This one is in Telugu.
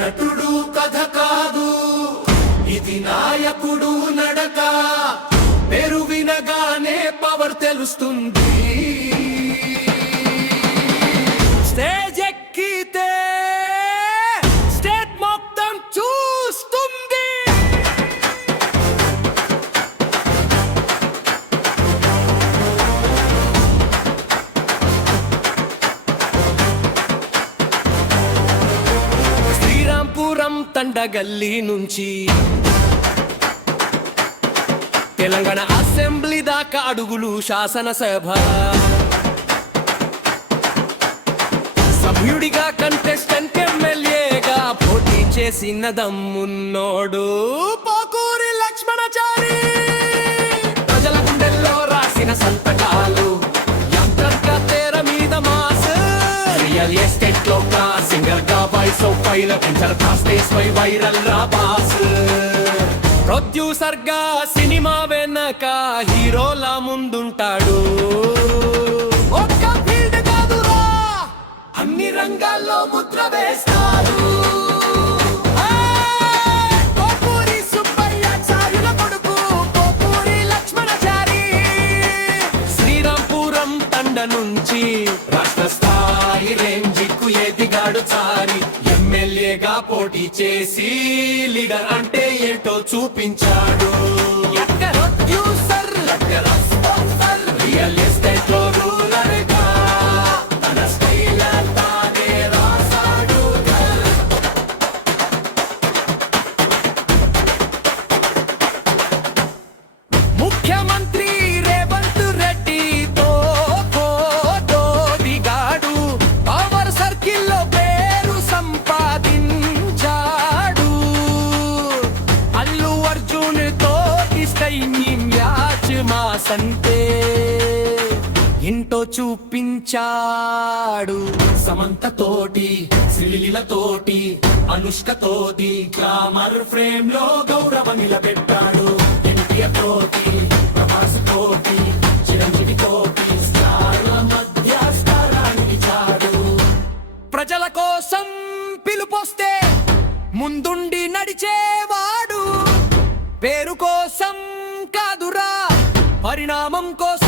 నటుడు కథ కాదు, ఇది నాయకుడు నడక. పేరు వినగానే పవర్ తెలుస్తుంది. స్టేజ్ ఎక్కితే స్టేట్ మొత్తం చూస్తుంది. శ్రీరాంపురం తండగల్లి నుంచి తెలంగాణ అసెంబ్లీ దాకా అడుగులు శాసనసభ. సభ్యుడిగా కంటెస్టెంట్ ఎమ్మెల్యేగా పోటీ చేసిన దమ్మున్నోడు పోకూరి లక్ష్మణచారి. ప్రజల గుండెల్లో రాసిన సంతకాలు, యంత్రంగా తెర మీద మాస్. రియల్ ఎస్టేట్ లో సింగర్ గా వాయిస్ ఆఫ్ ఫైర్ పెంచర్ స్టేజ్ పై వైరల్ రా బాస్. ప్రొడ్యూసర్ గా సినిమా వెనక హీరోల ముందుంటాడు. ఒక్క ఫీల్డ్ కాదురా, అన్ని రంగాల్లో ముద్ర వేస్తాడు. పోకూరి సుబ్బయ్యాచార్యుల కొడుకు పోకూరి లక్ష్మణచారి. శ్రీరాంపురం తండ నుంచి రాష్ట్ర స్థాయి రేంజికు ఎదిగాడు చారి. ఎమ్మెల్యేగా పోటీ చేసి లీడర్ అంటే ఏంటో చూపించాడు. రియల్ ఎస్టేట్ లో రూలర్ గా తన స్టైల్ తానే రాసాడు. ముఖ్యమంత్రి రేవంత్ రెడ్డితో దిగాడు. పవర్ సర్కిల్ లో పేరు సంపాదించాడు. అల్లు అర్జున్ తోటి మ్యాచ్ మాసంటే ఇంటో చూపించాడు. సమంత తోటి, శ్రీలీల తోటి, అనుష్క తోటి గ్లామర్ ఫ్రేమ్ లో గౌరవం నిలబెట్టాడు. ఎన్టీఆర్ తోటి, ప్రభాస్ తోటి, చిరంజీవి తోటి స్టార్ల మధ్య స్టారాన్ని ఇచ్చాడు. ప్రజల కోసం పిలుపొస్తే ముందుండి నడిచేవాడు. పేరు కోసం కాదురా, పరిణామం కోసం